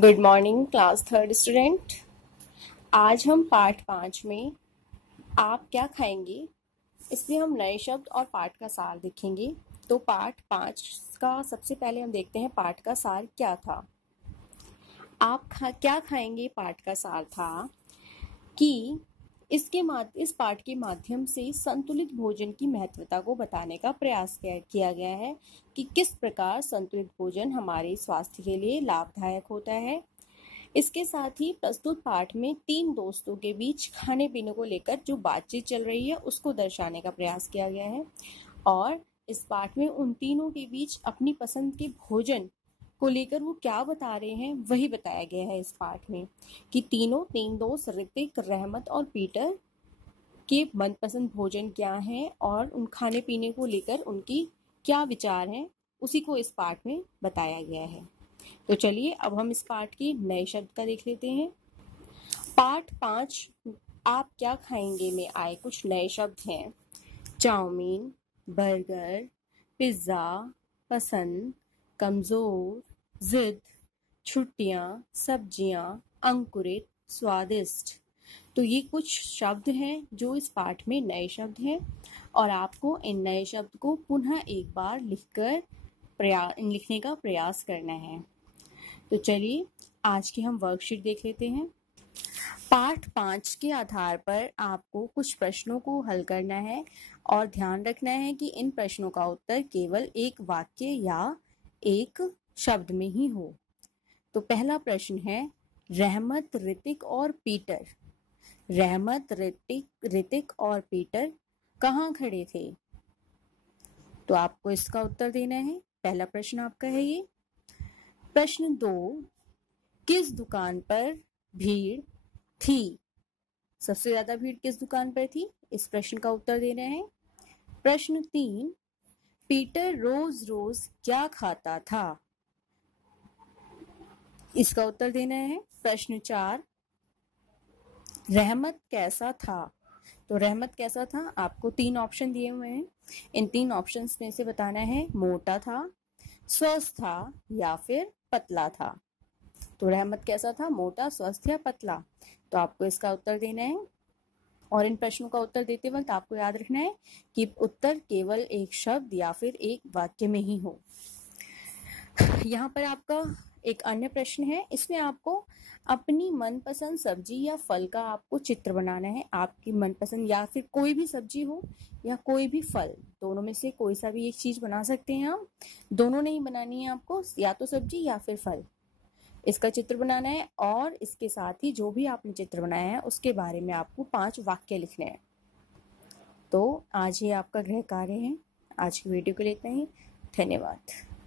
Good morning class third student. आज हम पाठ 5 में आप क्या खाएंगे इसलिए हम नए शब्द और पाठ का सार देखेंगे। तो पाठ 5 का सबसे पहले हम देखते हैं पाठ का सार क्या था। क्या खाएंगे पाठ का सार था कि इस पाठ के माध्यम से संतुलित भोजन की महत्वता को बताने का प्रयास किया गया है कि किस प्रकार संतुलित भोजन हमारे स्वास्थ्य के लिए लाभदायक होता है। इसके साथ ही प्रस्तुत पाठ में 3 दोस्तों के बीच खाने पीने को लेकर जो बातचीत चल रही है उसको दर्शाने का प्रयास किया गया है और इस पाठ में उन तीनों के बीच अपनी पसंद के भोजन को लेकर वो क्या बता रहे हैं वही बताया गया है इस पाठ में कि तीन दोस्त ऋतिक, रहमत और पीटर के मनपसंद भोजन क्या है और उन खाने पीने को लेकर उनकी क्या विचार हैं उसी को इस पाठ में बताया गया है। तो चलिए अब हम इस पाठ के नए शब्द का देख लेते हैं। पाठ 5 आप क्या खाएंगे में आए कुछ नए शब्द हैं चाउमीन, बर्गर, पिज्ज़ा, पसंद, कमज़ोर, जिद, छुट्टियाँ, सब्जियाँ, अंकुरित, स्वादिष्ट। तो ये कुछ शब्द हैं जो इस पाठ में नए शब्द हैं और आपको इन नए शब्द को पुनः एक बार लिखने का प्रयास करना है। तो चलिए आज की हम वर्कशीट देख लेते हैं। पाठ 5 के आधार पर आपको कुछ प्रश्नों को हल करना है और ध्यान रखना है कि इन प्रश्नों का उत्तर केवल एक वाक्य या एक शब्द में ही हो। तो पहला प्रश्न है रहमत, ऋतिक और पीटर। रहमत, ऋतिक और पीटर कहाँ खड़े थे? तो आपको इसका उत्तर देना है। पहला प्रश्न आपका है ये। प्रश्न 2 किस दुकान पर भीड़ थी? सबसे ज्यादा भीड़ किस दुकान पर थी? इस प्रश्न का उत्तर देना है। प्रश्न 3 पीटर रोज रोज क्या खाता था? इसका उत्तर देना है। प्रश्न 4 रहमत कैसा था? तो रहमत कैसा था? आपको 3 ऑप्शन दिए हुए हैं। इन 3 ऑप्शंस में से बताना है मोटा था, स्वस्थ था या फिर पतला था। तो रहमत कैसा था? मोटा, स्वस्थ या पतला? तो आपको इसका उत्तर देना है और इन प्रश्नों का उत्तर देते वक्त आपको याद रखना है कि उत्तर केवल एक शब्द या फिर एक वाक्य में ही हो। यहाँ पर आपका एक अन्य प्रश्न है। इसमें आपको अपनी मनपसंद सब्जी या फल का आपको चित्र बनाना है। आपकी मनपसंद या फिर कोई भी सब्जी हो या कोई भी फल, दोनों में से कोई सा भी एक चीज बना सकते हैं आप। दोनों नहीं बनानी है आपको, या तो सब्जी या फिर फल। इसका चित्र बनाना है और इसके साथ ही जो भी आपने चित्र बनाया है उसके बारे में आपको 5 वाक्य लिखने हैं। तो आज ये आपका गृह कार्य है। आज की वीडियो के लिए इतना ही। धन्यवाद।